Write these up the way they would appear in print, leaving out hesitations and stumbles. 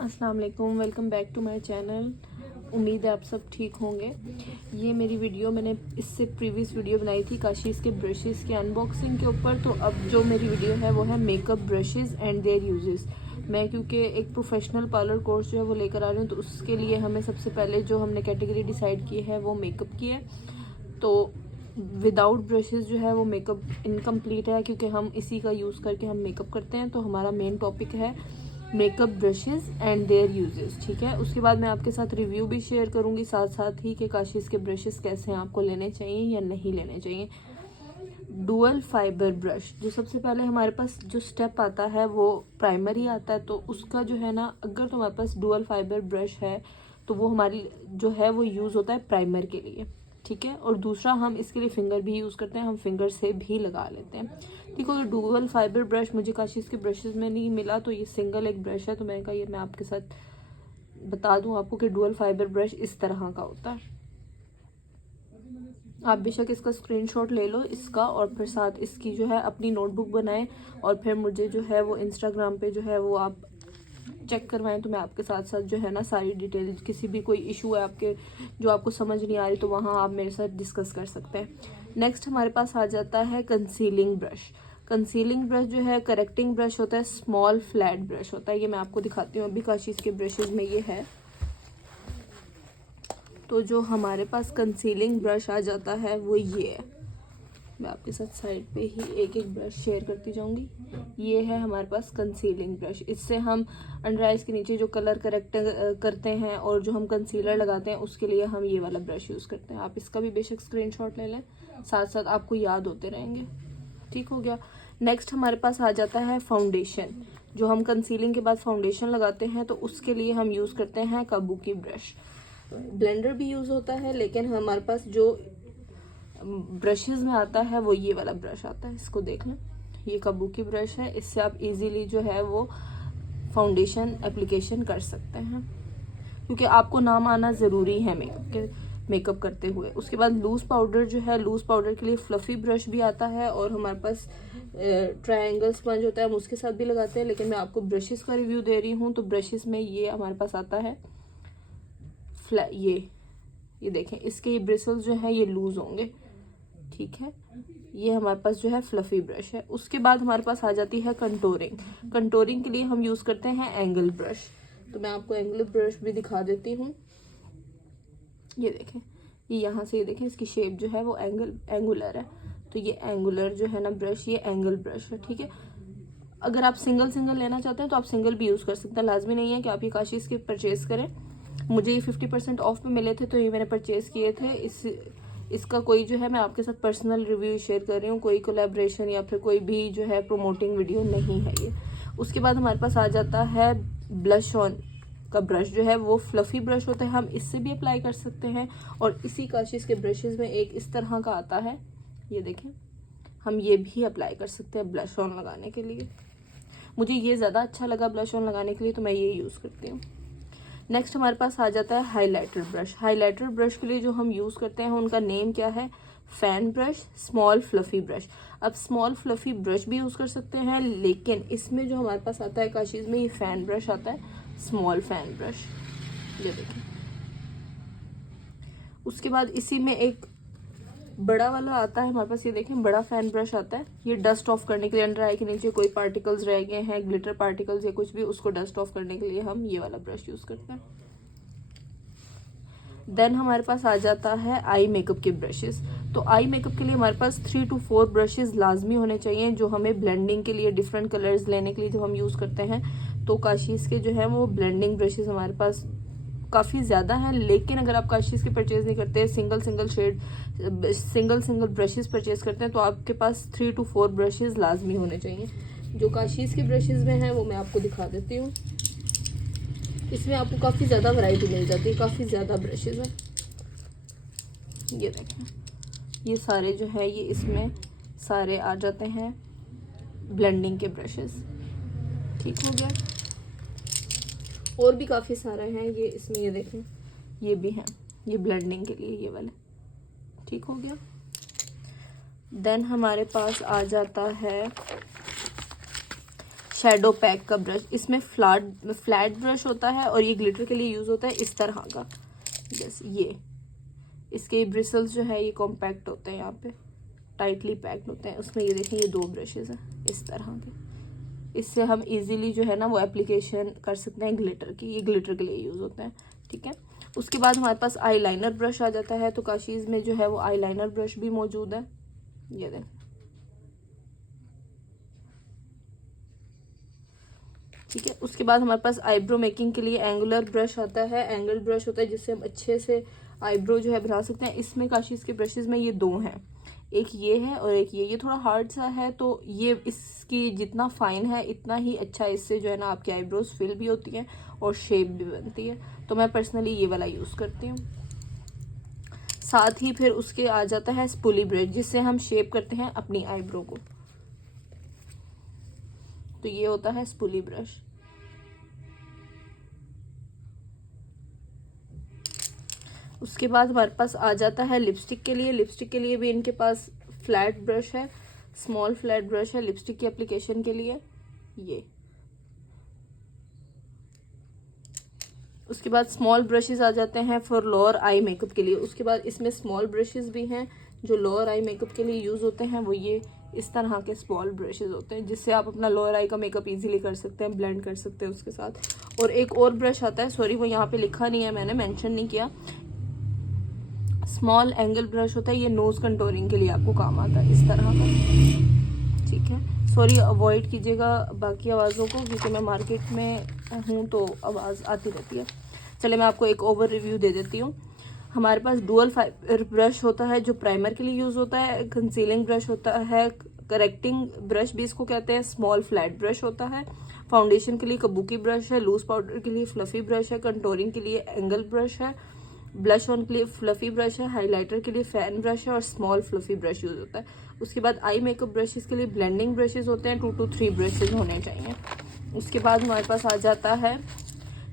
अस्सलाम वालेकुम, welcome back to my channel. उम्मीद है आप सब ठीक होंगे। ये मेरी वीडियो मैंने इससे प्रीवियस वीडियो बनाई थी काशीज़ के ब्रशेज़ के अनबॉक्सिंग के ऊपर। तो अब जो मेरी वीडियो है वो है makeup brushes and there uses. मैं क्योंकि एक प्रोफेशनल पार्लर कोर्स जो है वो लेकर आ रही हूँ, तो उसके लिए हमें सबसे पहले जो हमने कैटेगरी डिसाइड की है वो मेकअप की है। तो विदाउट ब्रशेज़ जो है वो मेकअप इनकम्प्लीट है, क्योंकि हम इसी का यूज़ करके हम मेकअप करते हैं। तो हमारा मेन टॉपिक है makeup brushes and there uses, ठीक है। उसके बाद मैं आपके साथ रिव्यू भी शेयर करूंगी साथ साथ ही कि काशीज़ के ब्रशेज़ कैसे हैं, आपको लेने चाहिए या नहीं लेने चाहिए। डुअल फाइबर ब्रश, जो सबसे पहले हमारे पास जो स्टेप आता है वो प्राइमरी आता है। तो उसका जो है ना, अगर तुम्हारे पास डुअल फाइबर ब्रश है तो वो हमारी जो है वो यूज़ होता है प्राइमर के लिए, ठीक है। और दूसरा हम इसके लिए फिंगर भी यूज़ करते हैं, हम फिंगर से भी लगा लेते हैं, ठीक है। तो डुअल फाइबर ब्रश मुझे काशीज़ के ब्रशेज़ में नहीं मिला, तो ये सिंगल एक ब्रश है। तो मैंने कहा ये मैं आपके साथ बता दूं आपको कि डुअल फाइबर ब्रश इस तरह का होता है। आप बेशक इसका स्क्रीनशॉट ले लो इसका, और फिर साथ इसकी जो है अपनी नोटबुक बनाएं, और फिर मुझे जो है वो इंस्टाग्राम पे जो है वो आप चेक करवाएं। तो मैं आपके साथ साथ जो है ना सारी डिटेल, किसी भी कोई इशू है आपके जो आपको समझ नहीं आ रही, तो वहाँ आप मेरे साथ डिस्कस कर सकते हैं। नेक्स्ट हमारे पास आ जाता है कंसीलिंग ब्रश। कंसीलिंग ब्रश जो है करेक्टिंग ब्रश होता है, स्मॉल फ्लैट ब्रश होता है। ये मैं आपको दिखाती हूँ, अभी काशीज़ के ब्रशेज़ में ये है। तो जो हमारे पास कंसीलिंग ब्रश आ जाता है वो ये है। मैं आपके साथ साइड पे ही एक एक ब्रश शेयर करती जाऊंगी। ये है हमारे पास कंसीलिंग ब्रश। इससे हम अंडर आइज के नीचे जो कलर करेक्ट करते हैं और जो हम कंसीलर लगाते हैं उसके लिए हम ये वाला ब्रश यूज़ करते हैं। आप इसका भी बेशक स्क्रीनशॉट ले लें, साथ साथ आपको याद होते रहेंगे, ठीक हो गया। नेक्स्ट हमारे पास आ जाता है फाउंडेशन। जो हम कंसीलिंग के बाद फाउंडेशन लगाते हैं तो उसके लिए हम यूज़ करते हैं काबुकी ब्रश। ब्लेंडर भी यूज़ होता है, लेकिन हमारे पास जो ब्रशेज़ में आता है वो ये वाला ब्रश आता है। इसको देख लें, ये काबुकी ब्रश है। इससे आप इजीली जो है वो फाउंडेशन एप्लीकेशन कर सकते हैं, क्योंकि आपको नाम आना ज़रूरी है मेकअप करते हुए। उसके बाद लूज़ पाउडर जो है, लूज़ पाउडर के लिए फ्लफ़ी ब्रश भी आता है, और हमारे पास ट्रायंगल स्पंज होता है, हम उसके साथ भी लगाते हैं। लेकिन मैं आपको ब्रशेज़ का रिव्यू दे रही हूँ। तो ब्रशेज़ में ये हमारे पास आता है ये देखें, इसके ये ब्रिसल्स जो है ये लूज़ होंगे, ठीक है। ये हमारे पास जो है फ्लफ़ी ब्रश है। उसके बाद हमारे पास आ जाती है कंटोरिंग। कंटोरिंग के लिए हम यूज़ करते हैं एंगल ब्रश। तो मैं आपको एंगल ब्रश भी दिखा देती हूँ। ये देखें, ये यहाँ से ये देखें, इसकी शेप जो है वो एंगुलर है। तो ये एंगुलर जो है ना ब्रश, ये एंगल ब्रश है, ठीक है। अगर आप सिंगल लेना चाहते हैं तो आप सिंगल भी यूज़ कर सकते हैं, लाजमी नहीं है कि आप ये काशीज़ के परचेज़ करें। मुझे ये 50% ऑफ में मिले थे, तो ये मैंने परचेज़ किए थे। इसका कोई जो है, मैं आपके साथ पर्सनल रिव्यू शेयर कर रही हूँ, कोई कोलैबोरेशन या फिर कोई भी जो है प्रोमोटिंग वीडियो नहीं है ये। उसके बाद हमारे पास आ जाता है ब्लश ऑन का ब्रश। जो है वो फ्लफ़ी ब्रश होता है, हम इससे भी अप्लाई कर सकते हैं। और इसी काशीज़ के ब्रशेज़ में एक इस तरह का आता है, ये देखें, हम ये भी अप्लाई कर सकते हैं ब्लश ऑन लगाने के लिए। मुझे ये ज़्यादा अच्छा लगा ब्लश ऑन लगाने के लिए, तो मैं ये यूज़ करती हूँ। नेक्स्ट हमारे पास आ जाता है हाइलाइटर ब्रश। हाइलाइटर ब्रश के लिए जो हम यूज़ करते हैं उनका नेम क्या है, fan brush, small fluffy brush. अब स्मॉल फ्लफ़ी ब्रश भी यूज़ कर सकते हैं, लेकिन इसमें जो हमारे पास आता है काशीज़ में, ये फैन ब्रश आता है, स्मॉल फैन ब्रश, ये देखिए। उसके बाद इसी में एक बड़ा वाला आता है हमारे पास, ये देखें, बड़ा फैन ब्रश आता है। ये डस्ट ऑफ करने के लिए, अंडर आई के नीचे कोई पार्टिकल्स रह गए हैं, ग्लिटर पार्टिकल्स या कुछ भी, उसको डस्ट ऑफ करने के लिए हम ये वाला ब्रश यूज़ करते हैं। देन हमारे पास आ जाता है आई मेकअप के ब्रशेस। तो आई मेकअप के लिए हमारे पास 3 to 4 ब्रशेस लाजमी होने चाहिए, जो हमें ब्लेंडिंग के लिए, डिफरेंट कलर्स लेने के लिए जो हम यूज़ करते हैं। तो काशीज़ के जो है वो ब्लेंडिंग ब्रशेस हमारे पास काफ़ी ज़्यादा है। लेकिन अगर आप काशीज़ के परचेज़ नहीं करते, सिंगल ब्रशेस परचेज़ करते हैं, तो आपके पास 3 to 4 ब्रशेस लाजमी होने चाहिए। जो काशीज़ के ब्रशेज़ में हैं वो मैं आपको दिखा देती हूँ। इसमें आपको काफ़ी ज़्यादा वैरायटी मिल जाती है, काफ़ी ज़्यादा ब्रशेज़ हैं। ये देखें, ये सारे जो है ये इसमें सारे आ जाते हैं ब्लेंडिंग के ब्रशेज़, ठीक हो गया। और भी काफ़ी सारे हैं ये इसमें, ये देखें, ये भी हैं, ये ब्लेंडिंग के लिए ये वाले, ठीक हो गया। देन हमारे पास आ जाता है शेडो पैक का ब्रश, इसमें फ्लैट ब्रश होता है और ये ग्लिटर के लिए यूज होता है इस तरह का। जैसे ये इसके ब्रिसल्स जो है ये कॉम्पैक्ट होते हैं, यहाँ पे टाइटली पैक्ड होते हैं। उसमें ये देखें ये 2 ब्रशेज हैं इस तरह के। इससे हम इजीली जो है ना वो एप्लीकेशन कर सकते हैं ग्लिटर की। ये ग्लिटर के लिए यूज होते हैं, ठीक है। उसके बाद हमारे पास आईलाइनर ब्रश आ जाता है। तो काशीज में जो है वो आईलाइनर ब्रश भी मौजूद है, ये देख, ठीक है। उसके बाद हमारे पास आईब्रो मेकिंग के लिए एंगुलर ब्रश आता है, एंगल ब्रश होता है जिससे हम अच्छे से आईब्रो जो है बना सकते हैं। इसमें काशीज के ब्रशेज में ये 2 हैं, एक ये है और एक ये थोड़ा हार्ड सा है। तो ये इसकी जितना फाइन है इतना ही अच्छा, इससे जो है ना आपकी आईब्रोज फिल भी होती हैं और शेप भी बनती है। तो मैं पर्सनली ये वाला यूज करती हूँ। साथ ही फिर उसके आ जाता है स्पूली ब्रश, जिससे हम शेप करते हैं अपनी आईब्रो को। तो ये होता है स्पूली ब्रश। उसके बाद हमारे पास आ जाता है लिपस्टिक के लिए। लिपस्टिक के लिए भी इनके पास फ्लैट ब्रश है, स्मॉल फ्लैट ब्रश है लिपस्टिक की एप्लीकेशन के लिए ये। उसके बाद स्मॉल ब्रशेस आ जाते हैं फॉर लोअर आई मेकअप के लिए। उसके बाद इसमें स्मॉल ब्रशेस भी हैं जो लोअर आई मेकअप के लिए यूज होते हैं। वो ये इस तरह के स्मॉल ब्रशेस होते हैं जिससे आप अपना लोअर आई का मेकअप इजीली कर सकते हैं, ब्लेंड कर सकते हैं उसके साथ। और एक और ब्रश आता है, सॉरी वो यहाँ पे लिखा नहीं है, मैंने मेंशन नहीं किया, स्मॉल एंगल ब्रश होता है। ये नोज कंटोरिंग के लिए आपको काम आता है इस तरह का, ठीक है। सॉरी अवॉइड कीजिएगा बाकी आवाज़ों को क्योंकि मैं मार्केट में हूँ तो आवाज़ आती रहती है। चले मैं आपको एक ओवर रिव्यू दे देती हूँ। हमारे पास डुअल फाइबर ब्रश होता है जो प्राइमर के लिए यूज होता है, कंसीलिंग ब्रश होता है, करेक्टिंग ब्रश भी इसको कहते हैं, स्मॉल फ्लैट ब्रश होता है, फाउंडेशन के लिए कबूकी ब्रश है, लूज पाउडर के लिए फ्लफी ब्रश है, कंटोरिंग के लिए एंगल ब्रश है, ब्लश ऑन के लिए फ्लफी ब्रश है, हाइलाइटर के लिए फैन ब्रश है और स्मॉल फ्लफी ब्रश यूज होता है। उसके बाद आई मेकअप ब्रशेस के लिए ब्लेंडिंग ब्रशेस होते हैं, 2 to 3 ब्रशेस होने चाहिए। उसके बाद हमारे पास आ जाता है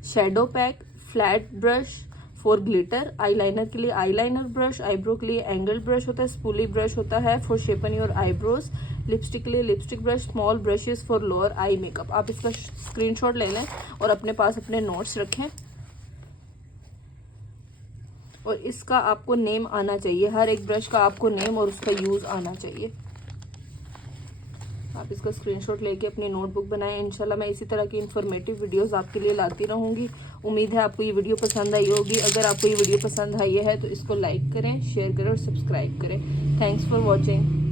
shadow pack, flat brush for glitter, eyeliner के लिए आईलाइनर ब्रश, आईब्रो के लिए एंगल ब्रश होता है, स्पूली ब्रश होता है फॉर शेपन योर आईब्रोज, लिपस्टिक के लिए lipstick brush, small brushes for lower eye makeup. आप इसका स्क्रीनशॉट ले लें और अपने पास अपने नोट्स रखें। और इसका आपको नेम आना चाहिए, हर एक ब्रश का आपको नेम और उसका यूज आना चाहिए। आप इसका स्क्रीनशॉट लेके अपनी नोटबुक बनाएं। इंशाल्लाह मैं इसी तरह की इन्फॉर्मेटिव वीडियोस आपके लिए लाती रहूंगी। उम्मीद है आपको ये वीडियो पसंद आई होगी। अगर आपको ये वीडियो पसंद आई है तो इसको लाइक करें, शेयर करें और सब्सक्राइब करें। Thanks for watching.